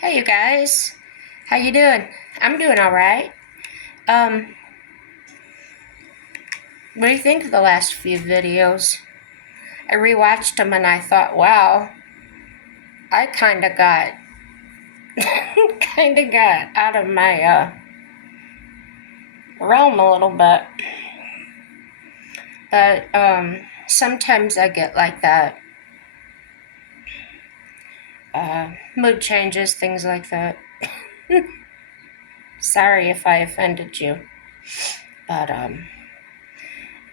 Hey you guys, how you doing? I'm doing all right. Um, what do you think of the last few videos? I rewatched them and I thought, wow, I kind of got out of my realm a little bit. But sometimes I get like that. Mood changes, things like that. Sorry if I offended you, but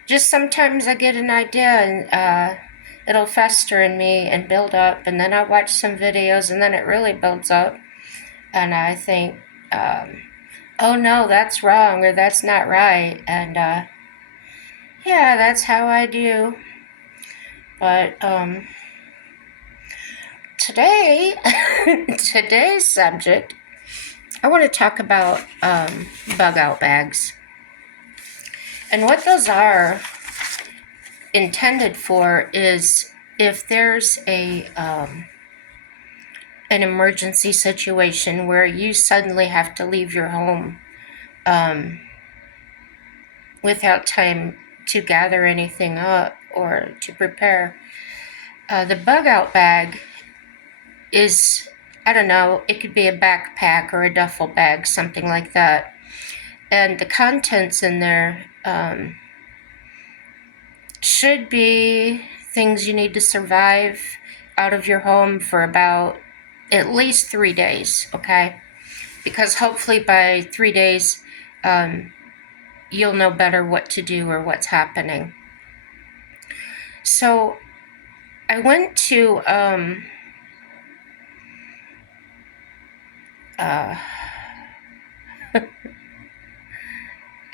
just sometimes I get an idea and it'll fester in me and build up, and then I watch some videos and then it really builds up, and I think, um, oh no, that's wrong or that's not right, and yeah, that's how I do. But today, today's subject, I want to talk about bug out bags and what those are intended for is if there's an emergency situation where you suddenly have to leave your home um, without time to gather anything up or to prepare. The bug out bag is, I don't know, it could be a backpack or a duffel bag, something like that. And the contents in there should be things you need to survive out of your home for about at least 3 days, okay? Because hopefully by 3 days, you'll know better what to do or what's happening. So I went to, I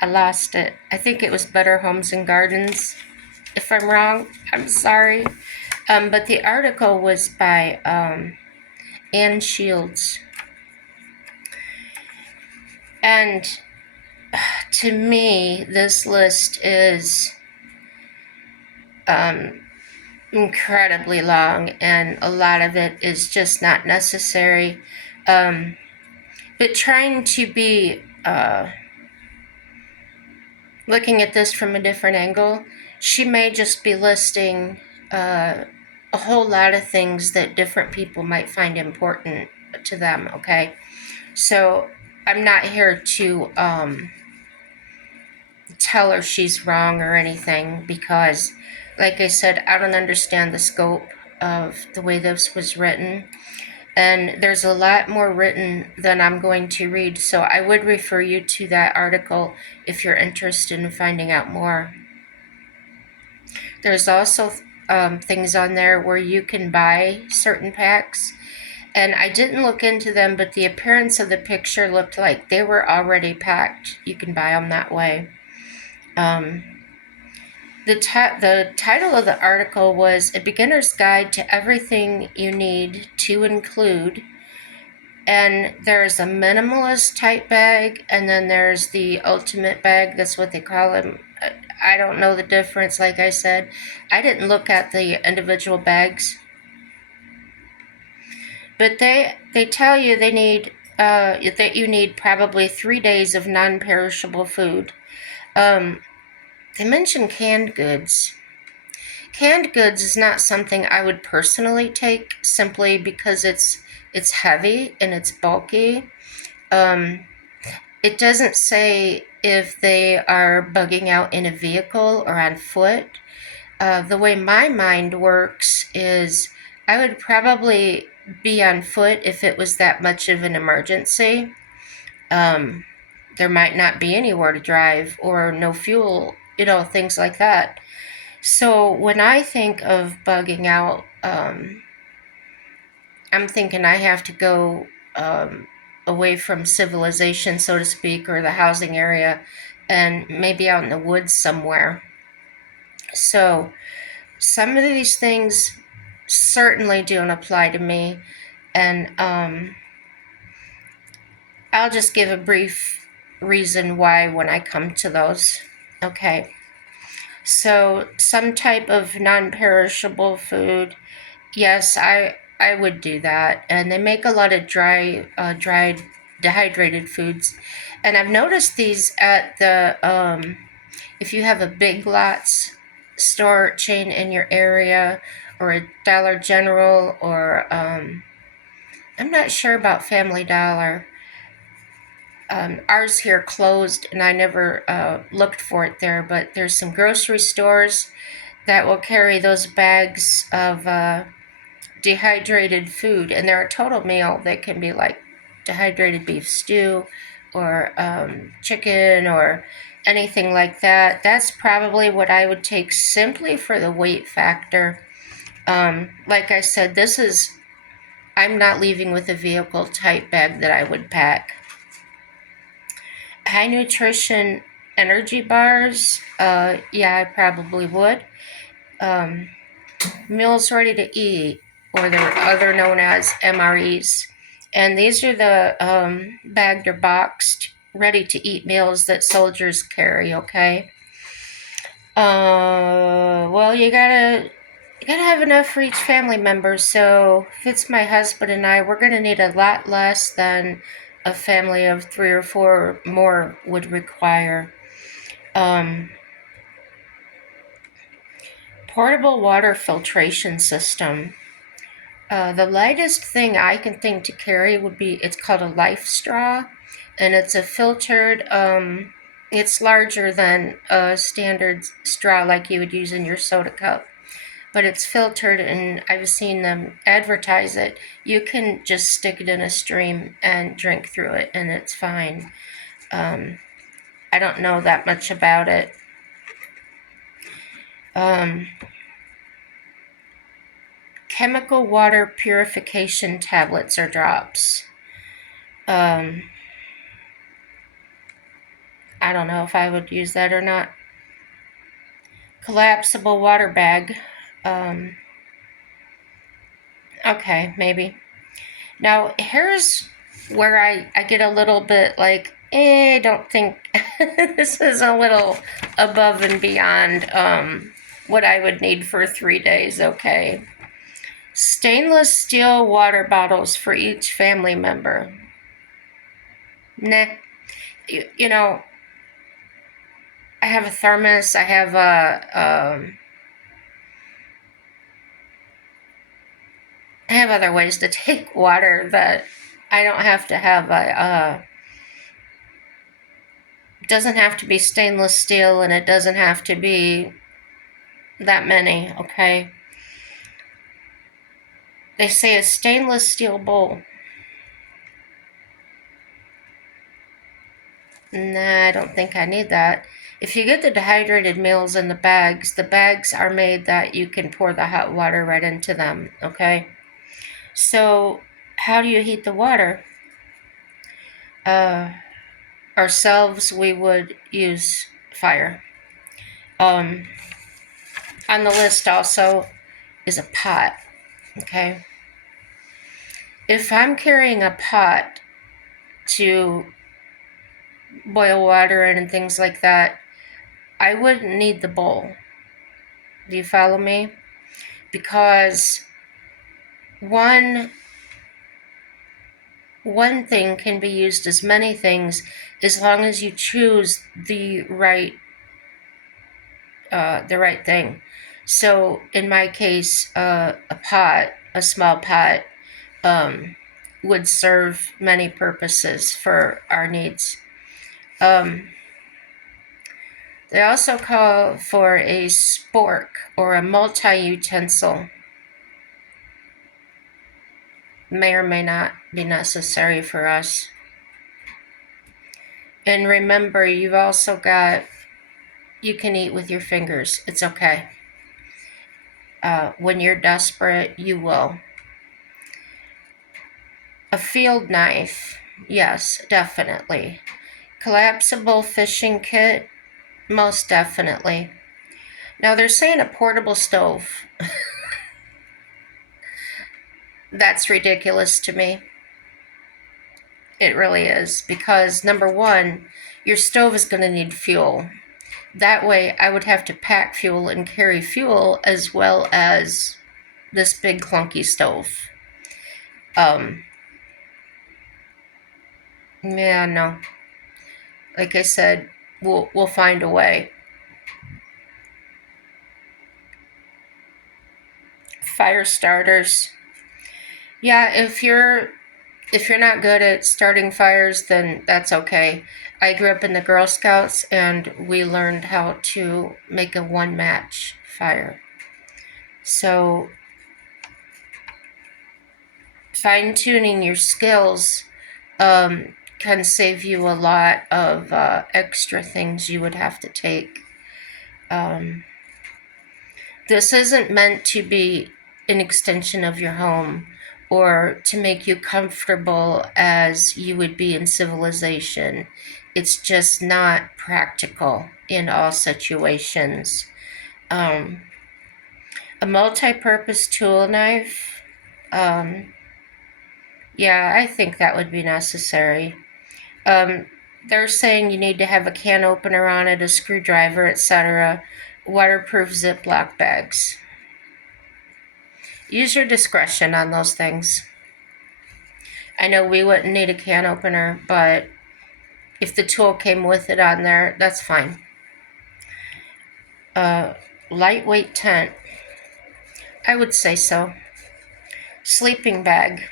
lost it. I think it was Better Homes and Gardens. If I'm wrong, I'm sorry. But the article was by Ann Shields. And to me, this list is incredibly long, and a lot of it is just not necessary. But trying to be looking at this from a different angle, she may just be listing a whole lot of things that different people might find important to them, okay? So I'm not here to tell her she's wrong or anything because, like I said, I don't understand the scope of the way this was written. And there's a lot more written than I'm going to read, so I would refer you to that article if you're interested in finding out more. There's also things on there where you can buy certain packs, and I didn't look into them, but the appearance of the picture looked like they were already packed. You can buy them that way. The title of the article was A Beginner's Guide to Everything You Need to Include. And there's a minimalist type bag, and then there's the ultimate bag. That's what they call them. I don't know the difference, like I said. I didn't look at the individual bags. But they tell you they need that you need probably 3 days of non-perishable food. They mention canned goods. Canned goods is not something I would personally take simply because it's heavy and it's bulky. It doesn't say if they are bugging out in a vehicle or on foot. The way my mind works is I would probably be on foot if it was that much of an emergency. There might not be anywhere to drive or no fuel, things like that. So when I think of bugging out, I'm thinking I have to go away from civilization, so to speak, or the housing area, and maybe out in the woods somewhere. So some of these things certainly don't apply to me, and I'll just give a brief reason why when I come to those. Okay. So some type of non-perishable food. Yes, I I would do that. And they make a lot of dried, dehydrated foods. And I've noticed these at the, if you have a Big Lots store chain in your area, or a Dollar General, or I'm not sure about Family Dollar. Ours here closed, and I never looked for it there, but there's some grocery stores that will carry those bags of dehydrated food, and they're a total meal. They can be like dehydrated beef stew, or chicken, or anything like that. That's probably what I would take, simply for the weight factor. Like I said, I'm not leaving with a vehicle type bag that I would pack. High nutrition energy bars, yeah, I probably would. Meals ready to eat, or they're other known as MREs. And these are the bagged or boxed, ready to eat meals that soldiers carry, okay? Well, you gotta have enough for each family member. So if it's my husband and I, we're gonna need a lot less than a family of 3 or 4 more would require. Portable water filtration system. The lightest thing I can think to carry would be, it's called a Life Straw, and it's a filtered, it's larger than a standard straw like you would use in your soda cup, but it's filtered, and I've seen them advertise it. You can just stick it in a stream and drink through it, and it's fine. I don't know that much about it. Chemical water purification tablets or drops. I don't know if I would use that or not. Collapsible water bag. Okay, maybe. Now, here's where I get a little bit like, I don't think this is a little above and beyond what I would need for 3 days, okay? Stainless steel water bottles for each family member. Nah. You know, I have a thermos, I have I have other ways to take water that I don't have to have it doesn't have to be stainless steel, and it doesn't have to be that many, okay? They say a stainless steel bowl. Nah, I don't think I need that. If you get the dehydrated meals in the bags are made that you can pour the hot water right into them, okay? So, how do you heat the water? Ourselves, we would use fire. On the list also is a pot, okay? If I'm carrying a pot to boil water in and things like that, I wouldn't need the bowl. Do you follow me? Because one thing can be used as many things, as long as you choose the right thing. So in my case, a small pot, would serve many purposes for our needs. They also call for a spork, or a multi-utensil. May or may not be necessary for us. And remember, you've also got, you can eat with your fingers. It's okay. When you're desperate, you will. A field knife. Yes, definitely. Collapsible fishing kit. Most definitely. Now they're saying a portable stove. That's ridiculous to me. It really is, because number one, your stove is going to need fuel. That way I would have to pack fuel and carry fuel, as well as this big clunky stove. Um, yeah, no. Like I said, we'll find a way. Fire starters. Yeah, if you're not good at starting fires, then that's okay. I grew up in the Girl Scouts and we learned how to make a one match fire. So fine tuning your skills can save you a lot of extra things you would have to take. Um, this isn't meant to be an extension of your home or to make you comfortable as you would be in civilization. It's just not practical in all situations. Um, a multi-purpose tool knife, um, yeah, I think that would be necessary. Um, they're saying you need to have a can opener on it, a screwdriver, etc. Waterproof Ziploc bags. Use your discretion on those things. I know we wouldn't need a can opener, but if the tool came with it on there, that's fine. Lightweight tent. I would say so. Sleeping bag.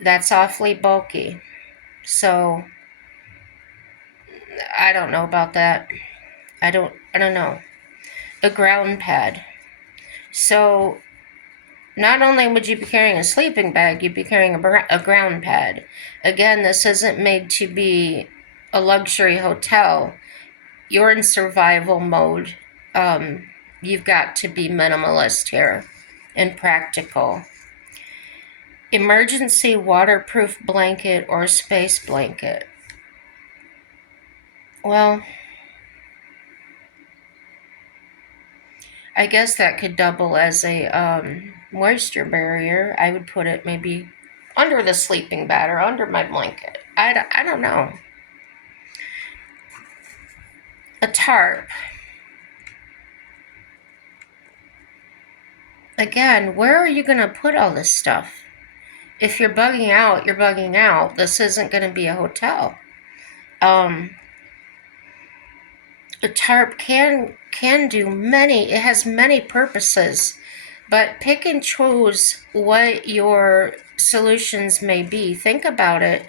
That's awfully bulky. So I don't know about that. I don't know. A ground pad. So not only would you be carrying a sleeping bag, you'd be carrying a ground pad. Again, this isn't made to be a luxury hotel. You're in survival mode. You've got to be minimalist here and practical. Emergency waterproof blanket or space blanket. Well, I guess that could double as a moisture barrier. I would put it maybe under the sleeping bag or under my blanket. I don't know. A tarp. Again, where are you going to put all this stuff? If you're bugging out, you're bugging out. This isn't going to be a hotel. A tarp can do many. It has many purposes, but pick and choose what your solutions may be. Think about it.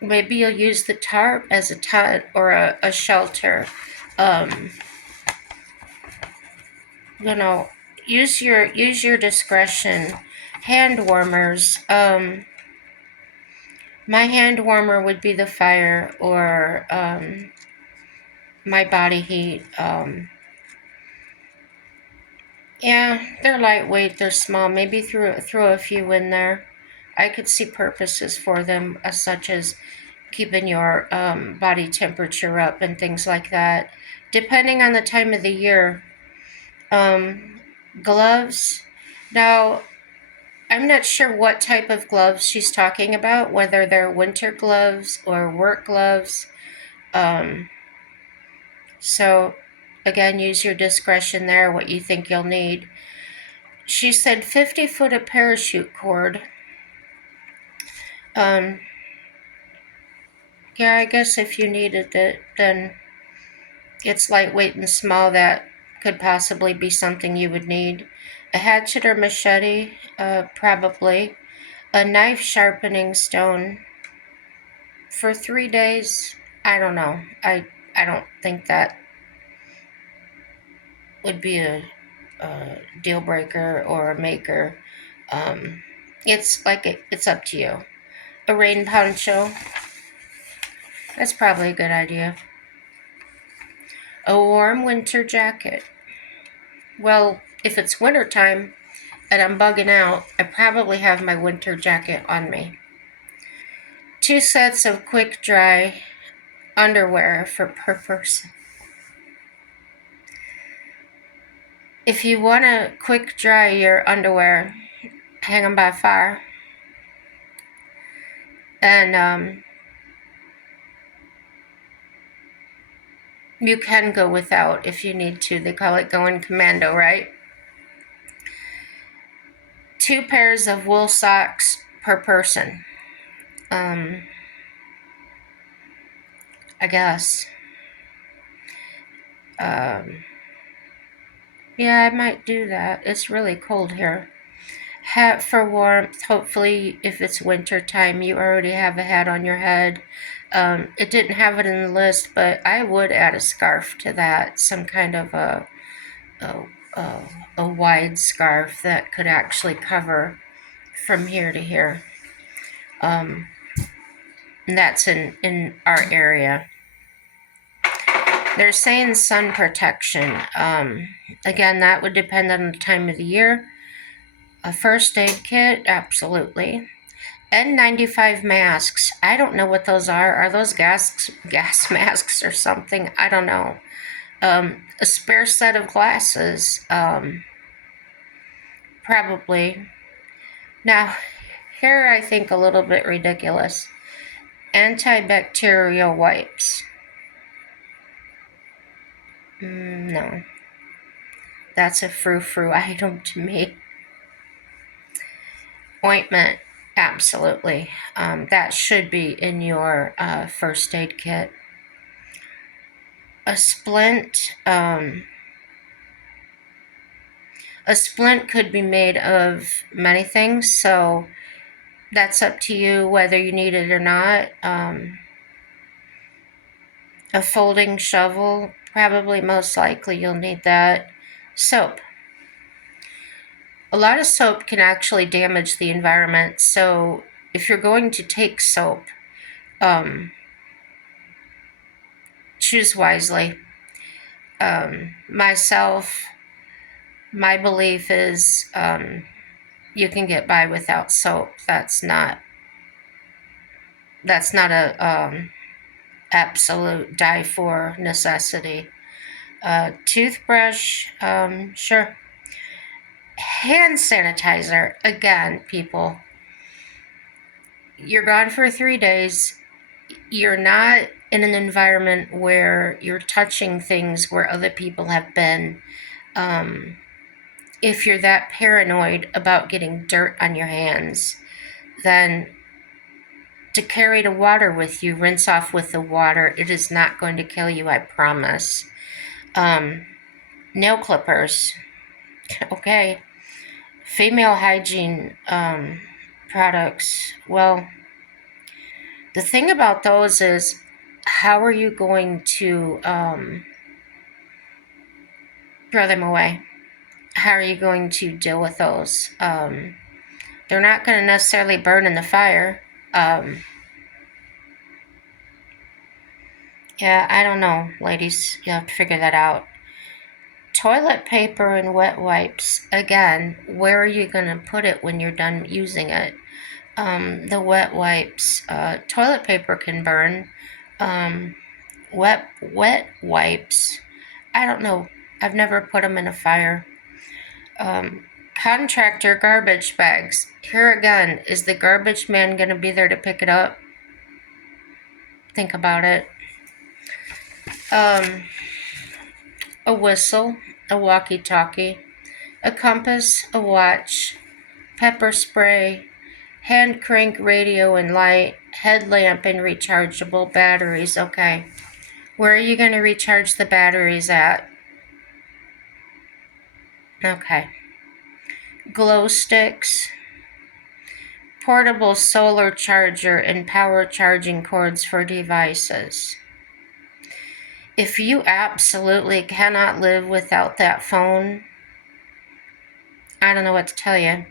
Maybe you'll use the tarp as a tent or a shelter. Um, you know, use your discretion. Hand warmers. My hand warmer would be the fire or my body heat. Yeah, they're lightweight. They're small. Maybe throw a few in there. I could see purposes for them, such as keeping your body temperature up and things like that. Depending on the time of the year. Gloves. Now, I'm not sure what type of gloves she's talking about, whether they're winter gloves or work gloves. So, again, use your discretion there, what you think you'll need. She said 50 foot of parachute cord. Um, yeah, I guess if you needed it, then it's lightweight and small. That could possibly be something you would need. A hatchet or machete, probably. A knife sharpening stone for 3 days. I don't know. I don't think that would be a deal breaker or a maker. It's up to you. A rain poncho. That's probably a good idea. A warm winter jacket. Well, if it's wintertime and I'm bugging out, I probably have my winter jacket on me. 2 sets of quick dry underwear per person. If you want to quick dry your underwear, hang them by fire. And you can go without if you need to. They call it going commando, right? 2 pairs of wool socks per person. I guess. Yeah, I might do that. It's really cold here. Hat for warmth. Hopefully, if it's winter time, you already have a hat on your head. It didn't have it in the list, but I would add a scarf to that. Some kind of a, a, a wide scarf that could actually cover from here to here. And that's in our area. They're saying sun protection. Again, that would depend on the time of the year. A first aid kit, absolutely. N95 masks. I don't know what those are. Are those gas masks or something? I don't know. A spare set of glasses. Probably. Now, here I think a little bit ridiculous. Antibacterial wipes. No. That's a frou-frou item to me. Ointment. Absolutely. That should be in your first aid kit. A splint. A splint could be made of many things, so that's up to you whether you need it or not. A folding shovel, probably most likely you'll need that. Soap. A lot of soap can actually damage the environment, so if you're going to take soap, choose wisely. Myself, my belief is you can get by without soap. That's not a absolute die for necessity. Toothbrush, sure. Hand sanitizer, again, people. You're gone for 3 days. You're not in an environment where you're touching things where other people have been. If you're that paranoid about getting dirt on your hands, then to carry the water with you, rinse off with the water. It is not going to kill you, I promise. Nail clippers. Okay. Female hygiene products. Well, the thing about those is, how are you going to throw them away? How are you going to deal with those? They're not going to necessarily burn in the fire. Yeah, I don't know, ladies. You have to figure that out. Toilet paper and wet wipes. Again, where are you going to put it when you're done using it? The wet wipes. Toilet paper can burn. Wet wipes. I don't know. I've never put them in a fire. Contractor garbage bags. Here again, is the garbage man going to be there to pick it up? Think about it. A whistle, a walkie-talkie, a compass, a watch, pepper spray, hand crank radio and light, headlamp and rechargeable batteries. Okay. Where are you going to recharge the batteries at? Okay. Glow sticks, portable solar charger, and power charging cords for devices. If you absolutely cannot live without that phone, I don't know what to tell you,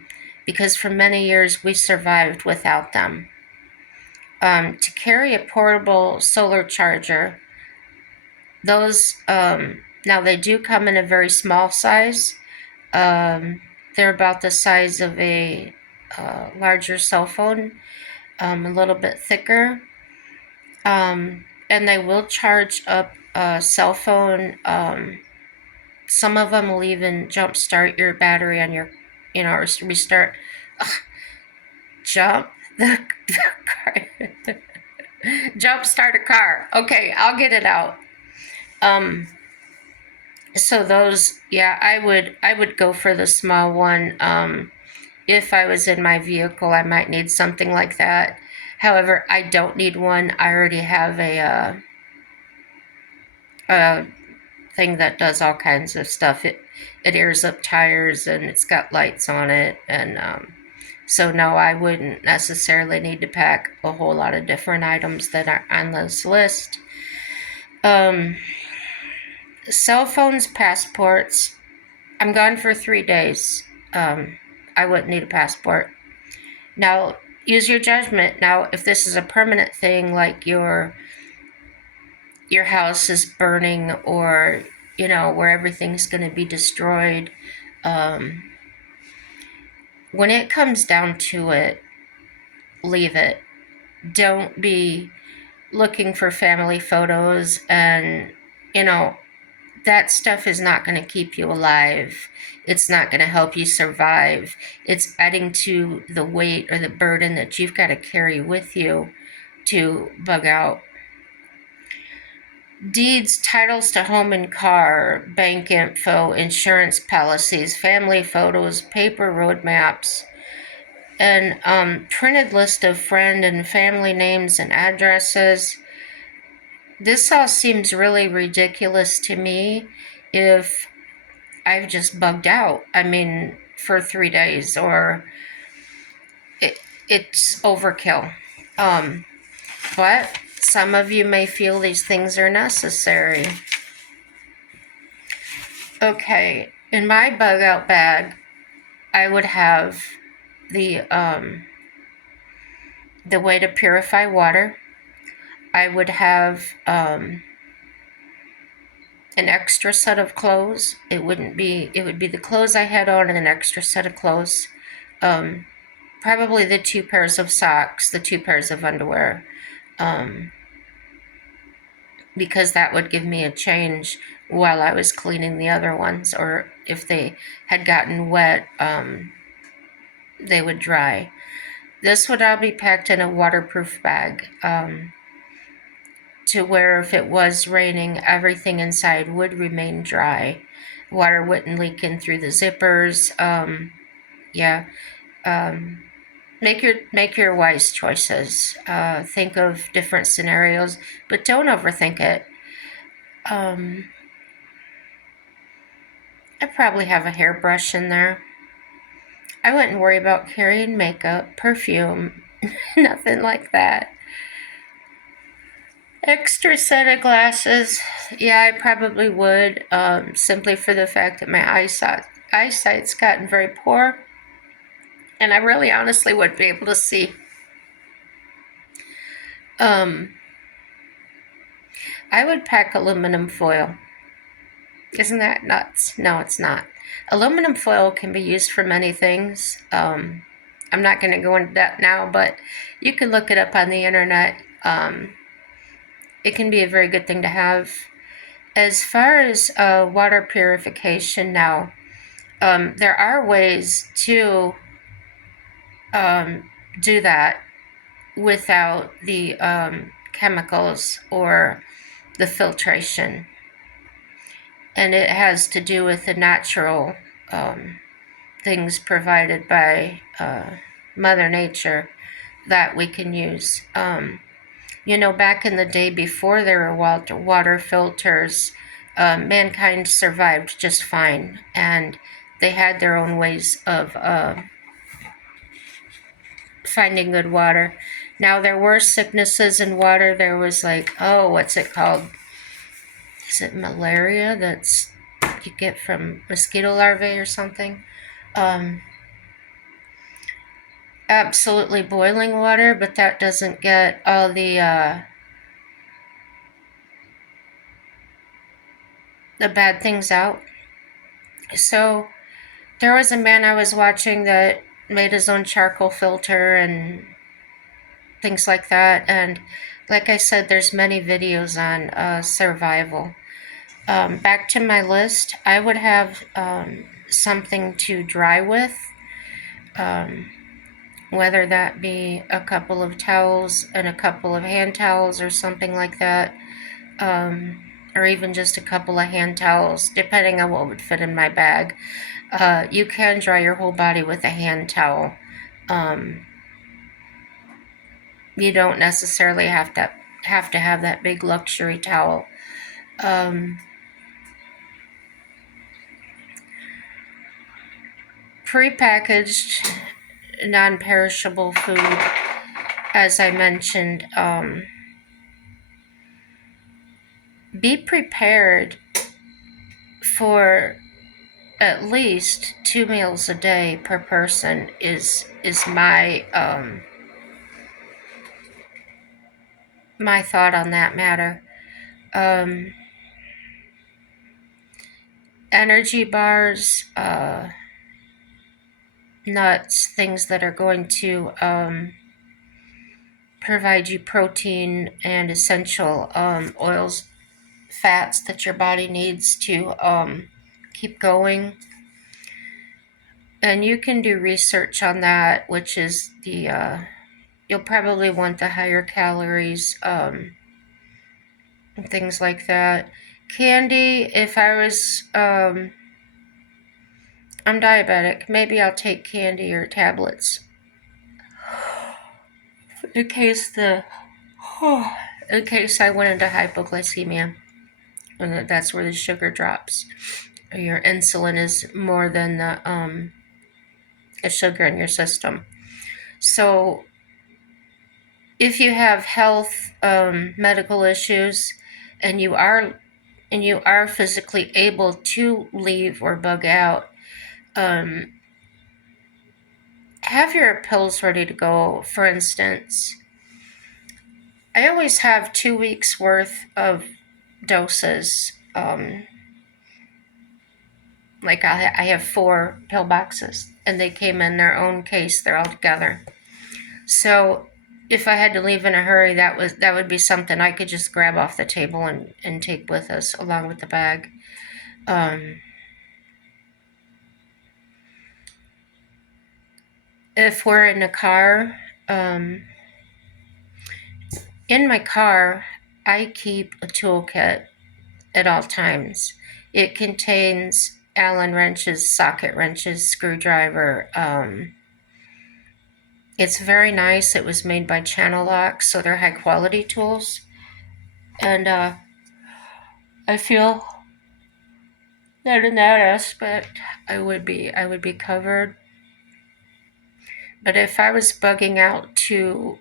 because for many years we survived without them. To carry a portable solar charger, those, now they do come in a very small size. They're about the size of a larger cell phone, a little bit thicker. And they will charge up a cell phone. Some of them will even jumpstart your battery on your, or restart. Jump the car. Jumpstart a car. Okay, I'll get it out. So those, yeah, I would go for the small one. if I was in my vehicle, I might need something like that. However, I don't need one. I already have a thing that does all kinds of stuff. It airs up tires and it's got lights on it, and so no, I wouldn't necessarily need to pack a whole lot of different items that are on this list. Um, Cell phones, passports. I'm gone for 3 days. I wouldn't need a passport. Now, use your judgment. Now, if this is a permanent thing, like your house is burning, or where everything's going to be destroyed, um, when it comes down to it, leave it. Don't be looking for family photos, and that stuff is not going to keep you alive. It's not going to help you survive. It's adding to the weight or the burden that you've got to carry with you to bug out. Deeds, titles to home and car, bank info, insurance policies, family photos, paper road maps, and printed list of friend and family names and addresses. This all seems really ridiculous to me if I've just bugged out. I mean, for 3 days, or it's overkill. But some of you may feel these things are necessary. Okay, in my bug out bag, I would have the way to purify water. I would have an extra set of clothes. It would be the clothes I had on and an extra set of clothes. Probably the 2 pairs of socks, the 2 pairs of underwear, because that would give me a change while I was cleaning the other ones, or if they had gotten wet, they would dry. This would all be packed in a waterproof bag, to where if it was raining, everything inside would remain dry. Water wouldn't leak in through the zippers. Make your wise choices. Think of different scenarios, but don't overthink it. I probably have a hairbrush in there. I wouldn't worry about carrying makeup, perfume, nothing like that. Extra set of glasses. Yeah, I probably would, simply for the fact that my eyesight's gotten very poor, and I really honestly wouldn't be able to see. I would pack aluminum foil. Isn't that nuts? No, it's not. Aluminum foil can be used for many things. I'm not going to go into that now, but you can look it up on the internet. It can be a very good thing to have. As far as water purification now, there are ways to do that without the chemicals or the filtration. And it has to do with the natural things provided by Mother Nature that we can use. Back in the day, before there were water filters, mankind survived just fine, and they had their own ways of finding good water. Now, there were sicknesses in water. There was what's it called? Is it malaria that's you get from mosquito larvae or something? Absolutely boiling water, but that doesn't get all the bad things out. So there was a man I was watching that made his own charcoal filter and things like that. And like I said, there's many videos on survival. Back to my list, I would have something to dry with, whether that be a couple of towels and a couple of hand towels or something like that, or even just a couple of hand towels, depending on what would fit in my bag. You can dry your whole body with a hand towel. Um, you don't necessarily have to have that big luxury towel. Um, Prepackaged, non-perishable food, as I mentioned, be prepared for at least 2 meals a day per person is my thought on that matter. Um, Energy bars, nuts, things that are going to provide you protein and essential oils, fats that your body needs to keep going. And you can do research on that, which is you'll probably want the higher calories, and things like that. Candy, if I'm diabetic, maybe I'll take candy or tablets in case in case I went into hypoglycemia, and that's where the sugar drops. Your insulin is more than the sugar in your system. So if you have health medical issues and you are physically able to leave or bug out, have your pills ready to go. For instance, I always have 2 weeks worth of doses. Like I have 4 pill boxes, and they came in their own case. They're all together. So if I had to leave in a hurry, that would be something I could just grab off the table and take with us along with the bag. If we're in a car, in my car, I keep a toolkit at all times. It contains Allen wrenches, socket wrenches, screwdriver. It's very nice. It was made by Channel Lock, so they're high quality tools. And I feel that in that aspect, I would be covered. But if I was bugging out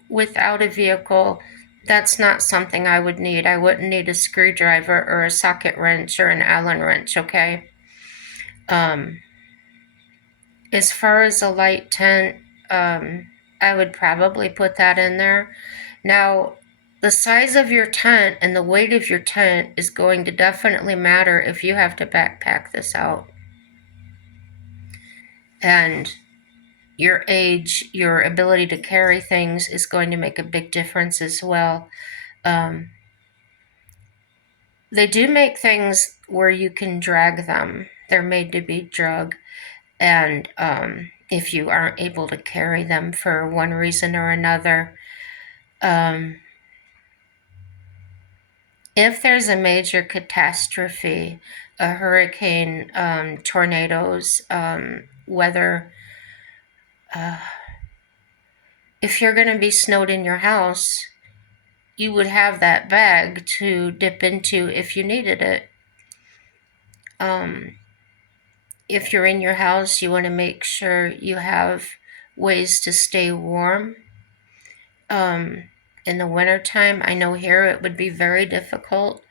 without a vehicle, that's not something I would need. I wouldn't need a screwdriver or a socket wrench or an Allen wrench, okay? As far as a light tent, I would probably put that in there. Now, the size of your tent and the weight of your tent is going to definitely matter if you have to backpack this out. And your age, your ability to carry things is going to make a big difference as well. They do make things where you can drag them. They're made to be drug. And if you aren't able to carry them for one reason or another, if there's a major catastrophe, a hurricane, tornadoes, weather, if you're going to be snowed in your house, you would have that bag to dip into if you needed it. If you're in your house, you want to make sure you have ways to stay warm. In the wintertime, I know here it would be very difficult.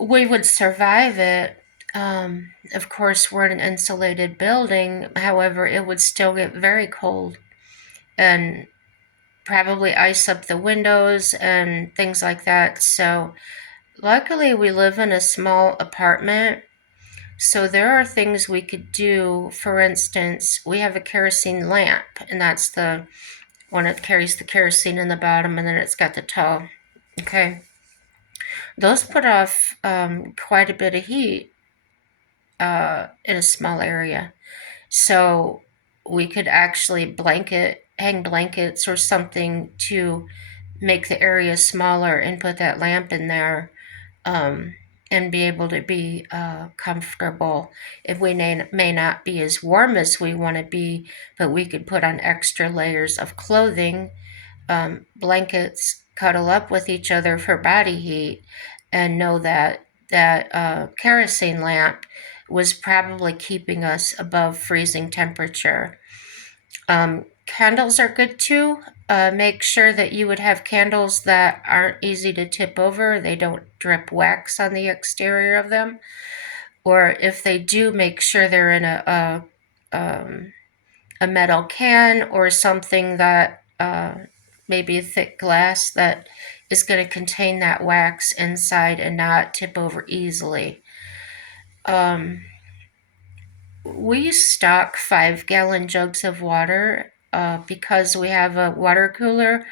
We would survive it. Of course, we're in an insulated building. However, it would still get very cold and probably ice up the windows and things like that. So, luckily, we live in a small apartment. So, there are things we could do. For instance, we have a kerosene lamp, and that's the one that carries the kerosene in the bottom, and then it's got the tow. Okay. Those put off quite a bit of heat in a small area. So we could actually hang blankets or something to make the area smaller and put that lamp in there. and be able to be comfortable. If we may not be as warm as we want to be, but we could put on extra layers of clothing, blankets, cuddle up with each other for body heat, and know that kerosene lamp was probably keeping us above freezing temperature. Candles are good too. Make sure that you would have candles that aren't easy to tip over. They don't drip wax on the exterior of them. Or if they do, make sure they're in a metal can or something that maybe a thick glass that is going to contain that wax inside and not tip over easily. We stock 5-gallon jugs of water because we have a water cooler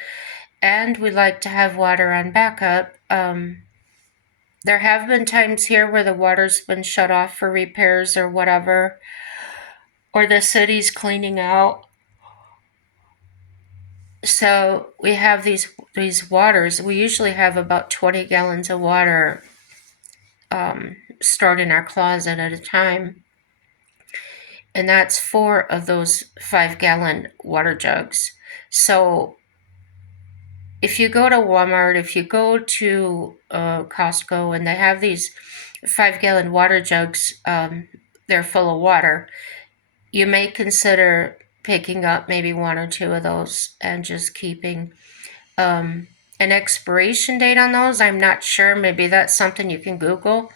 and we like to have water on backup. There have been times here where the water's been shut off for repairs or whatever, or the city's cleaning out. So we have these waters. We usually have about 20 gallons of water stored in our closet at a time. And that's 4 of those 5-gallon water jugs. So if you go to Walmart, if you go to Costco, and they have these 5-gallon water jugs, they're full of water, you may consider picking up maybe 1 or 2 of those and just keeping an expiration date on those. I'm not sure. Maybe that's something you can Google.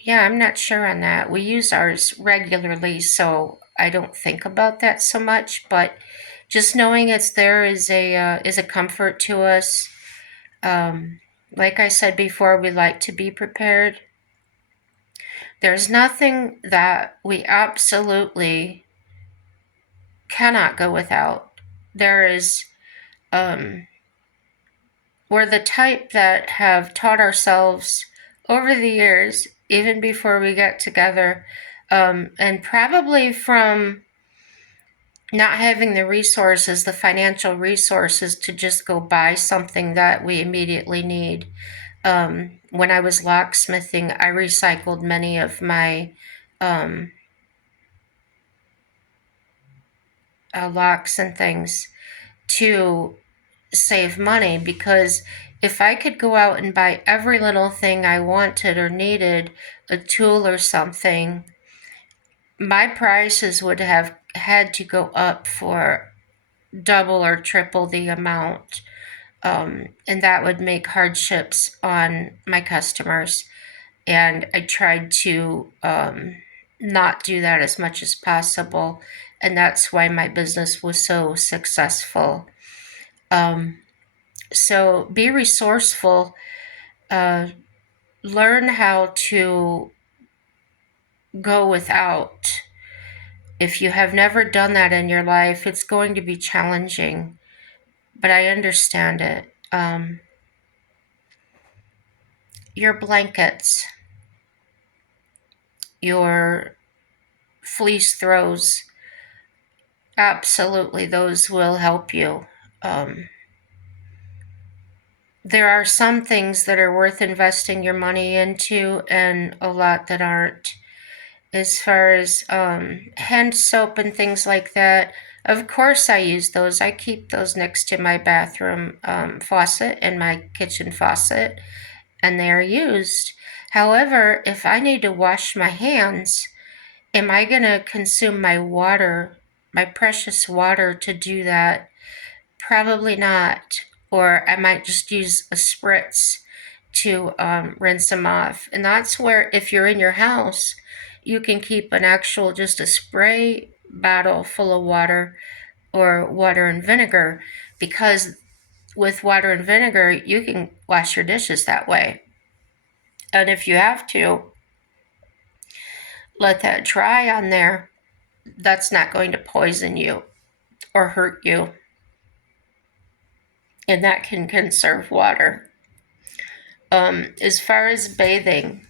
Yeah, I'm not sure on that. We use ours regularly, so I don't think about that so much. But just knowing it's there is a comfort to us. Like I said before, we like to be prepared. There's nothing that we absolutely cannot go without. There is, we're the type that have taught ourselves over the years, even before we get together, and probably from not having the resources, the financial resources to just go buy something that we immediately need. When I was locksmithing, I recycled many of my locks and things to save money, because if I could go out and buy every little thing I wanted or needed, a tool or something, my prices would have had to go up for double or triple the amount. And that would make hardships on my customers. And I tried to not do that as much as possible. And that's why my business was so successful. So be resourceful. Learn how to go without. If you have never done that in your life, it's going to be challenging, but I understand it. Your blankets, your fleece throws, absolutely, those will help you. There are some things that are worth investing your money into and a lot that aren't. As far as hand soap and things like that, of course I use those. I keep those next to my bathroom faucet and my kitchen faucet, and they are used. However, if I need to wash my hands, am I going to consume my water, my precious water, to do that? Probably not. Or I might just use a spritz to rinse them off. And that's where, if you're in your house, you can keep an actual, just a spray bottle full of water or water and vinegar, because with water and vinegar, you can wash your dishes that way. And if you have to, let that dry on there. That's not going to poison you or hurt you. And that can conserve water. As far as bathing,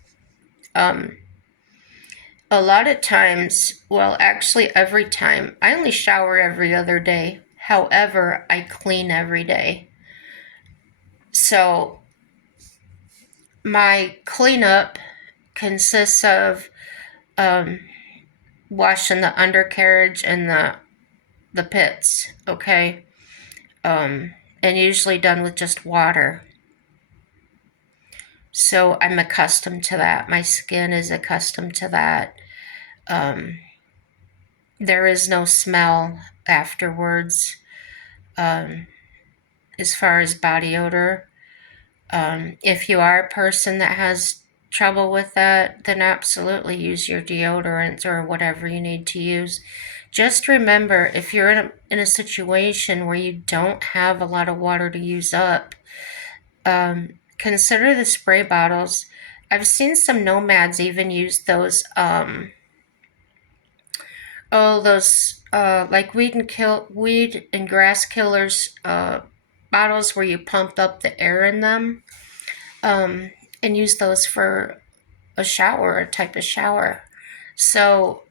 a lot of times, well, actually every time, I only shower every other day. However, I clean every day. So My cleanup consists of um, washing the undercarriage and the pits, okay? And usually done with just water. So I'm accustomed to that. My skin is accustomed to that. Um, there is no smell afterwards um, as far as body odor. If you are a person that has trouble with that, then absolutely use your deodorant or whatever you need to use. Just remember, if you're in a situation where you don't have a lot of water to use up, consider the spray bottles. I've seen some nomads even use those, those like weed and grass killers bottles where you pump up the air in them, um, and use those for a shower, a type of shower. So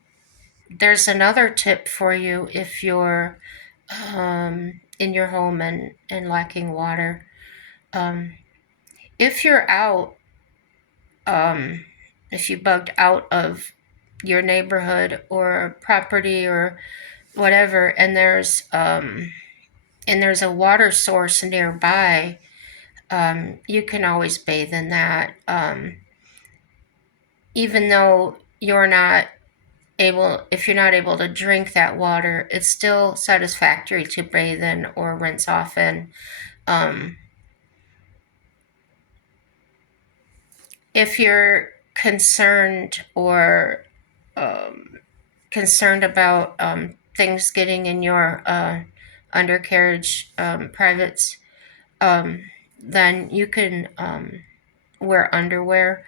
there's another tip for you if you're in your home and lacking water. Um, if you're out, um, if you bugged out of your neighborhood or property or whatever, and there's a water source nearby, you can always bathe in that. Even though you're not if you're not able to drink that water, it's still satisfactory to bathe in or rinse off in. Um, if you're concerned or um, concerned about things getting in your undercarriage privates, um, then you can wear underwear.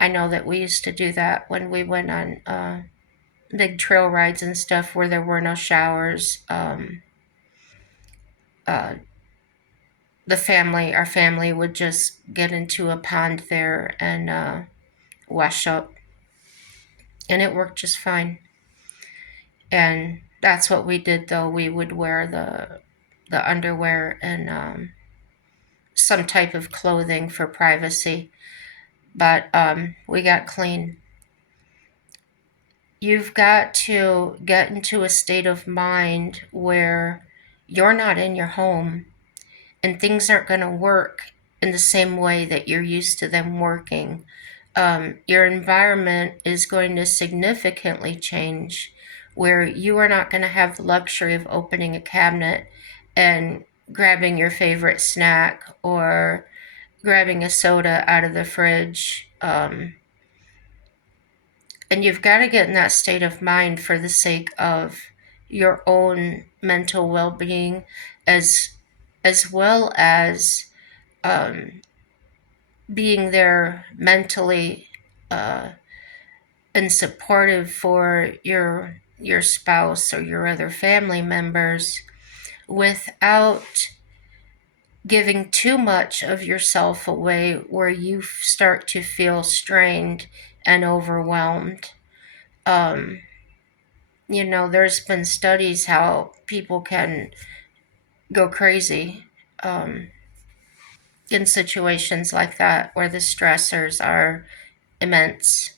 I know that we used to do that when we went on big trail rides and stuff where there were no showers. Uh, our family would just get into a pond there and wash up, and it worked just fine. And that's what we did, though. We would wear the underwear and some type of clothing for privacy, but we got clean. You've got to get into a state of mind where you're not in your home and things aren't going to work in the same way that you're used to them working. Your environment is going to significantly change where you are not going to have the luxury of opening a cabinet and grabbing your favorite snack or grabbing a soda out of the fridge. And you've got to get in that state of mind for the sake of your own mental well-being, as as well as um, being there mentally uh, and supportive for your spouse or your other family members without giving too much of yourself away where you start to feel strained and overwhelmed. Um, there's been studies how people can go crazy in situations like that where the stressors are immense.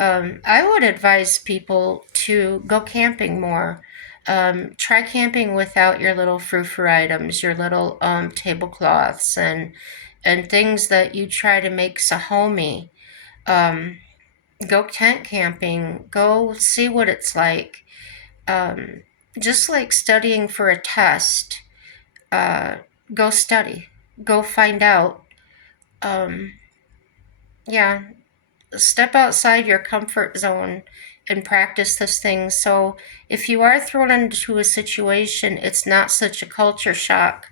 I would advise people to go camping more. Try camping without your little frou-frou items, your little tablecloths, and things that you try to make so homey. Um, go tent camping. Go see what it's like. Um, just like studying for a test. Uh, go study. Go find out. Um, yeah, step outside your comfort zone and practice this thing. So if you are thrown into a situation, it's not such a culture shock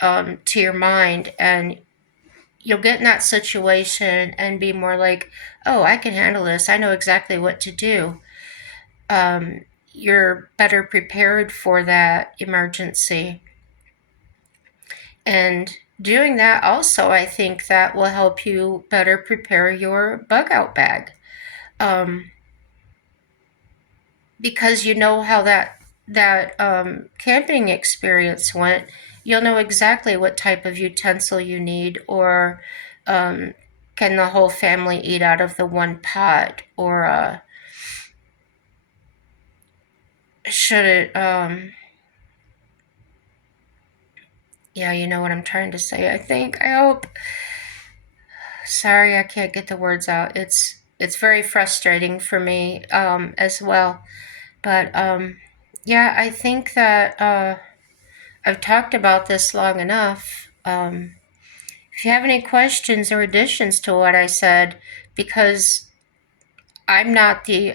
to your mind, and you'll get in that situation and be more like, oh, I can handle this. I know exactly what to do. You're better prepared for that emergency. And doing that also, I think that will help you better prepare your bug out bag. Um, because you know how that that camping experience went, you'll know exactly what type of utensil you need, or um, can the whole family eat out of the one pot, or should it, yeah, you know what I'm trying to say, I think, I hope. Sorry, I can't get the words out. It's very frustrating for me as well. But yeah, I think that I've talked about this long enough. If you have any questions or additions to what I said, because I'm not the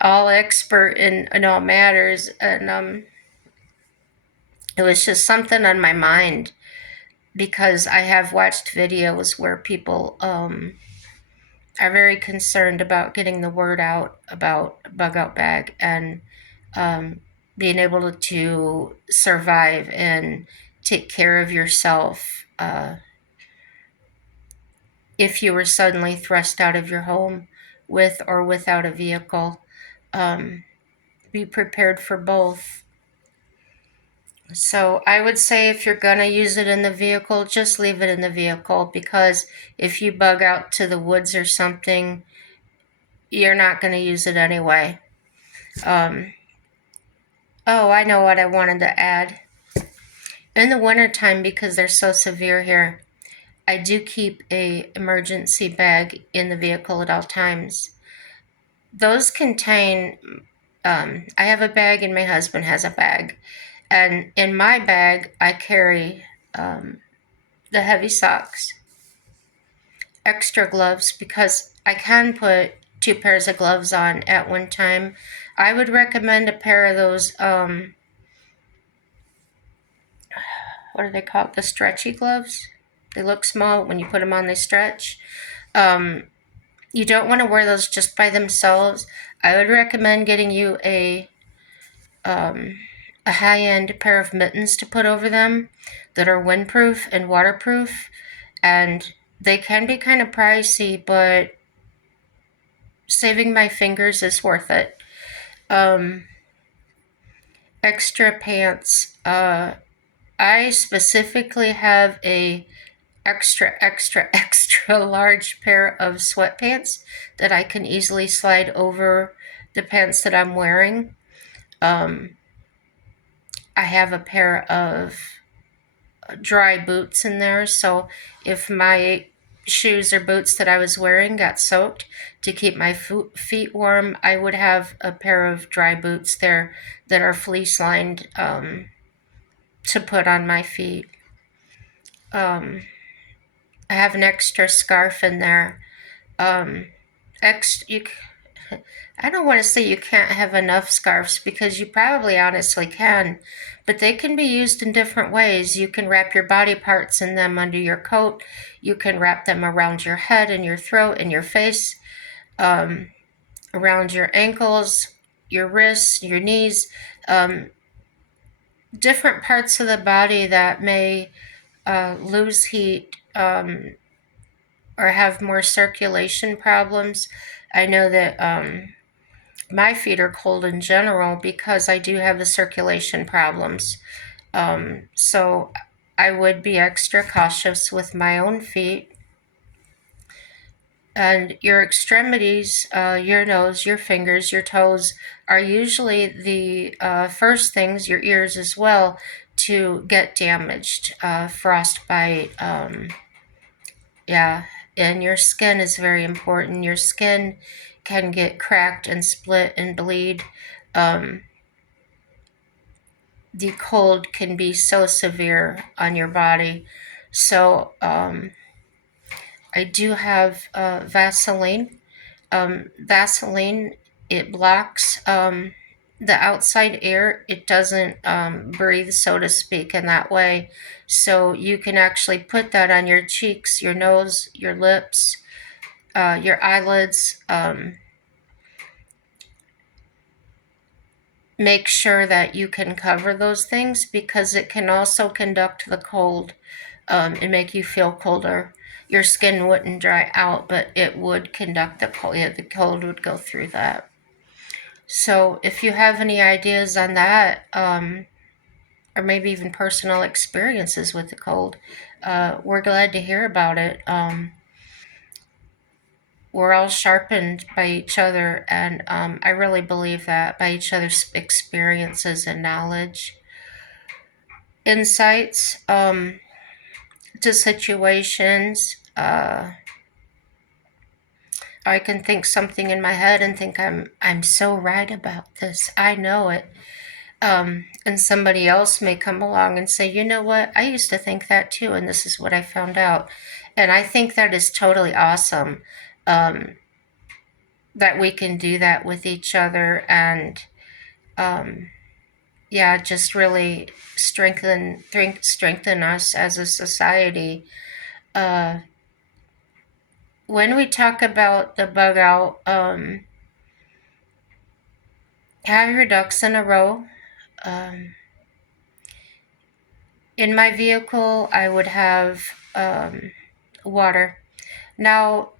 all expert in all matters, and it was just something on my mind because I have watched videos where people are very concerned about getting the word out about Bug Out Bag and um, being able to survive and take care of yourself if you were suddenly thrust out of your home with or without a vehicle. Um, be prepared for both. So I would say if you're going to use it in the vehicle, just leave it in the vehicle, because if you bug out to the woods or something, you're not going to use it anyway. Um, oh, I know what I wanted to add. In the wintertime, because they're so severe here, I do keep a emergency bag in the vehicle at all times. Those contain, I have a bag and my husband has a bag. And in my bag, I carry the heavy socks, extra gloves, because I can put two pairs of gloves on at one time. I would recommend a pair of those, what are they called? The stretchy gloves. They look small. When you put them on, they stretch. Um, you don't want to wear those just by themselves. I would recommend getting you a high-end pair of mittens to put over them that are windproof and waterproof, and they can be kind of pricey, but saving my fingers is worth it. Um, Extra pants. I specifically have a extra large pair of sweatpants that I can easily slide over the pants that I'm wearing. Um, I have a pair of dry boots in there, so if my shoes or boots that I was wearing got soaked, to keep my feet warm, I would have a pair of dry boots there that are fleece lined to put on my feet. Um, I have an extra scarf in there. Um, ex you I don't want to say you can't have enough scarves, because you probably honestly can, but they can be used in different ways. You can wrap your body parts in them under your coat. You can wrap them around your head and your throat and your face, um, around your ankles, your wrists, your knees, um, different parts of the body that may lose heat or have more circulation problems. I know that my feet are cold in general because I do have the circulation problems. So I would be extra cautious with my own feet. And your extremities, your nose, your fingers, your toes, are usually the first things, your ears as well, to get damaged. Frostbite, yeah. And your skin is very important. Your skin can get cracked and split and bleed. Um, the cold can be so severe on your body. So I do have Vaseline. Vaseline, it blocks the outside air. It doesn't breathe, so to speak, in that way. So you can actually put that on your cheeks, your nose, your lips, your eyelids. Make sure that you can cover those things, because it can also conduct the cold and make you feel colder. Your skin wouldn't dry out, but it would conduct the cold. Yeah, the cold would go through that. So if you have any ideas on that, or maybe even personal experiences with the cold, we're glad to hear about it. We're all sharpened by each other, and I really believe that by each other's experiences and knowledge, insights to situations. I can think something in my head and think I'm so right about this. I know it. And somebody else may come along and say, you know what, I used to think that too, and this is what I found out. And I think that is totally awesome, um, that we can do that with each other, and um, yeah, just really strengthen us as a society. Uh, when we talk about the bug out, have your ducks in a row. Um, in my vehicle, I would have water. Now,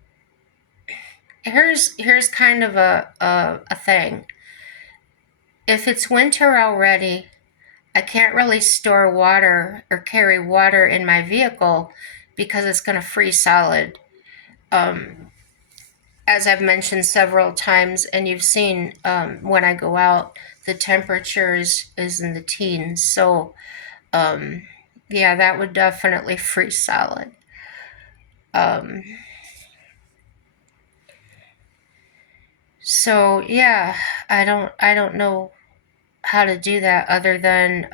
here's kind of a thing. If it's winter already, I can't really store water or carry water in my vehicle because it's going to freeze solid. Um, as I've mentioned several times, and you've seen when I go out, the temperature is in the teens. So, um, yeah, that would definitely freeze solid. Um, so yeah, I don't know how to do that other than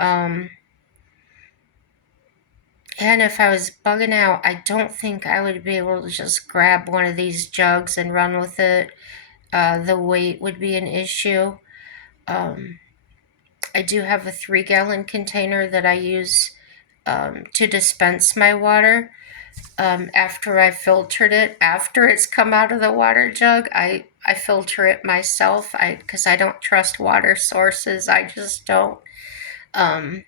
and if I was bugging out, I don't think I would be able to just grab one of these jugs and run with it. The weight would be an issue. Um, I do have a 3 gallon container that I use to dispense my water. After I filtered it, after it's come out of the water jug, I filter it myself. Because I don't trust water sources. I just don't. Um,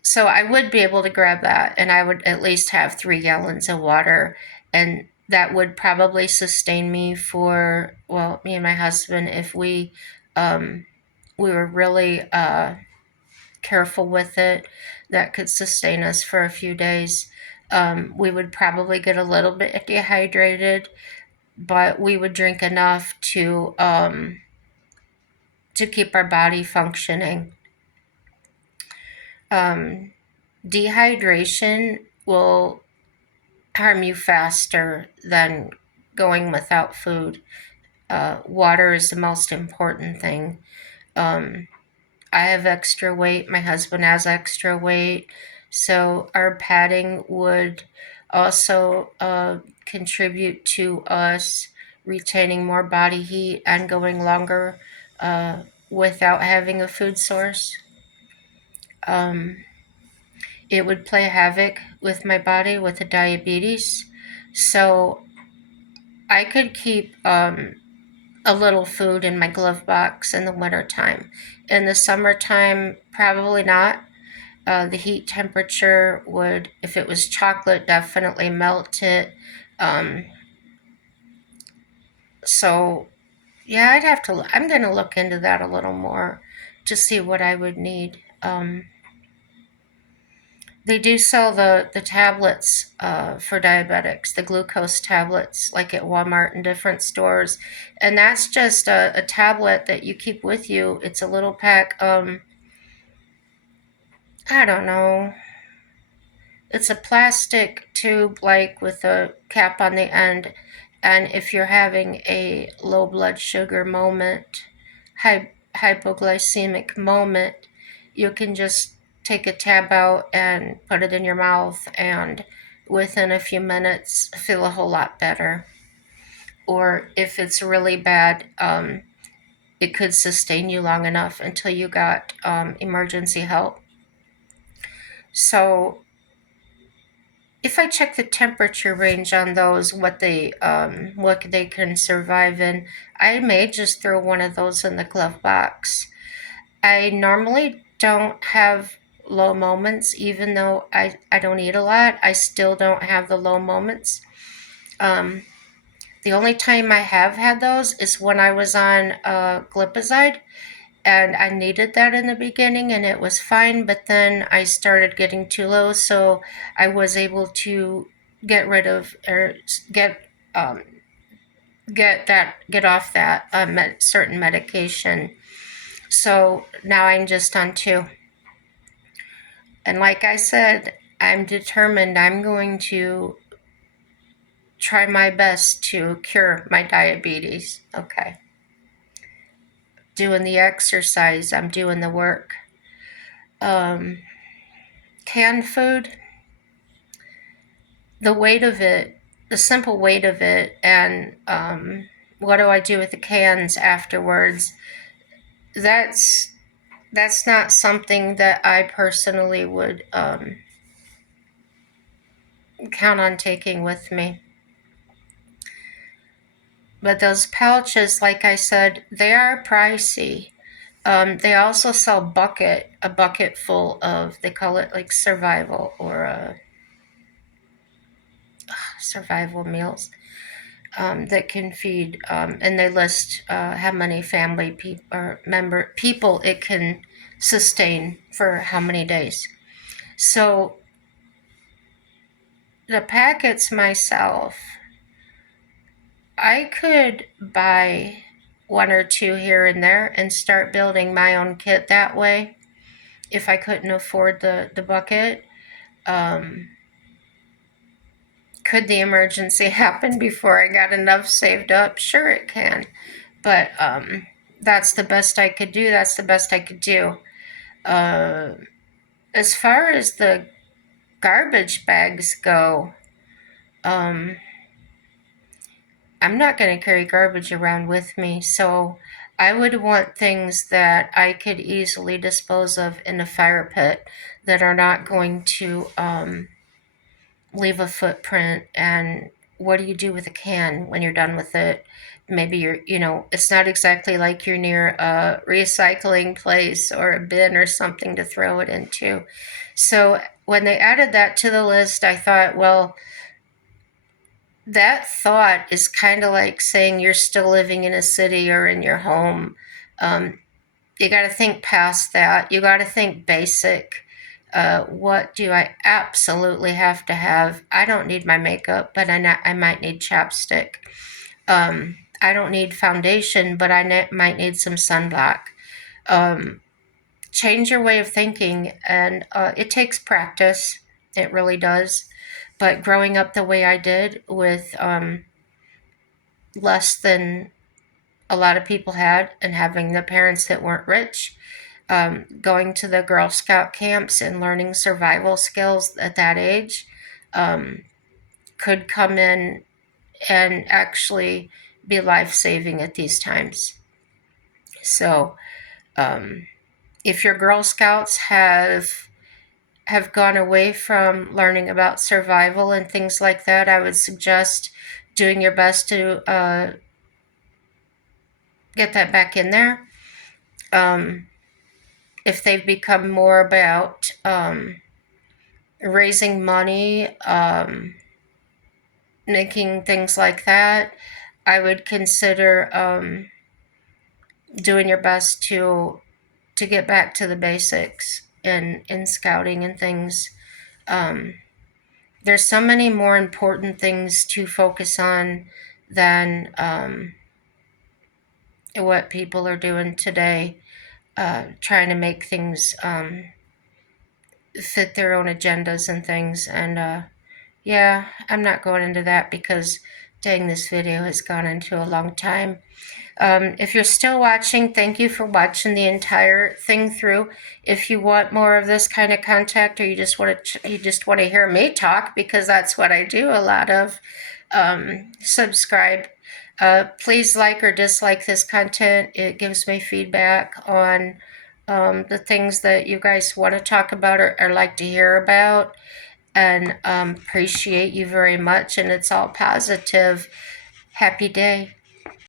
so I would be able to grab that, and I would at least have 3 gallons of water, and that would probably sustain me for, well, me and my husband, if we were really careful with it, that could sustain us for a few days. We would probably get a little bit dehydrated, but we would drink enough to keep our body functioning. Um, Dehydration will harm you faster than going without food. Water is the most important thing. Um, I have extra weight. My husband has extra weight. So our padding would also contribute to us retaining more body heat and going longer uh, without having a food source. Um, it would play havoc with my body with the diabetes. So I could keep a little food in my glove box in the wintertime. In the summertime, probably not. The heat temperature would, if it was chocolate, definitely melt it. Um, so, yeah, I'm going to look into that a little more to see what I would need. They do sell the tablets for diabetics, the glucose tablets, like at Walmart and different stores. And that's just a tablet that you keep with you. It's a little pack. I don't know. It's a plastic tube, like with a cap on the end. And if you're having a low blood sugar moment, hypoglycemic moment, you can just take a tab out and put it in your mouth, and within a few minutes, feel a whole lot better. Or if it's really bad, it could sustain you long enough until you got emergency help. So if I check the temperature range on those, what they can survive in, I may just throw one of those in the glove box. I normally don't have low moments, even though I don't eat a lot. I still don't have the low moments. Um, The only time I have had those is when I was on glipizide, and I needed that in the beginning, and it was fine, but then I started getting too low, so I was able to get rid of, or um, get off that certain medication. So now I'm just on 2. And like I said, I'm determined. I'm going to try my best to cure my diabetes. Okay. Doing the exercise, I'm doing the work. Canned food, the weight of it, the simple weight of it, and what do I do with the cans afterwards? That's not something that I personally would count on taking with me. But those pouches, like I said, they are pricey. They also sell a bucket full of, they call it like survival or survival meals that can feed, and they list how many family people it can sustain for how many days. So the packets myself, I could buy 1 or 2 here and there and start building my own kit that way if I couldn't afford the bucket. Could the emergency happen before I got enough saved up? Sure, it can. But that's the best I could do. That's the best I could do. As far as the garbage bags go, I'm not going to carry garbage around with me, so I would want things that I could easily dispose of in a fire pit that are not going to leave a footprint. And what do you do with a can when you're done with it? Maybe it's not exactly like you're near a recycling place or a bin or something to throw it into. So when they added that to the list, I thought, well, that thought is kind of like saying you're still living in a city or in your home. You got to think past that. You got to think basic. What do I absolutely have to have? I don't need my makeup, but I might need chapstick. I don't need foundation, but I might need some sunblock. Change your way of thinking, and it takes practice. It really does. But growing up the way I did with less than a lot of people had, and having the parents that weren't rich, going to the Girl Scout camps and learning survival skills at that age could come in and actually be life-saving at these times. So if your Girl Scouts have gone away from learning about survival and things like that, I would suggest doing your best to get that back in there. If they've become more about raising money, making things like that, I would consider doing your best to get back to the basics in scouting and things. There's so many more important things to focus on than what people are doing today, trying to make things fit their own agendas and things. And yeah, I'm not going into that because dang, this video has gone into a long time. If you're still watching, thank you for watching the entire thing through. If you want more of this kind of content, or you just want to hear me talk, because that's what I do a lot of, subscribe. Please like or dislike this content. It gives me feedback on the things that you guys want to talk about or like to hear about, and appreciate you very much. And it's all positive. Happy day.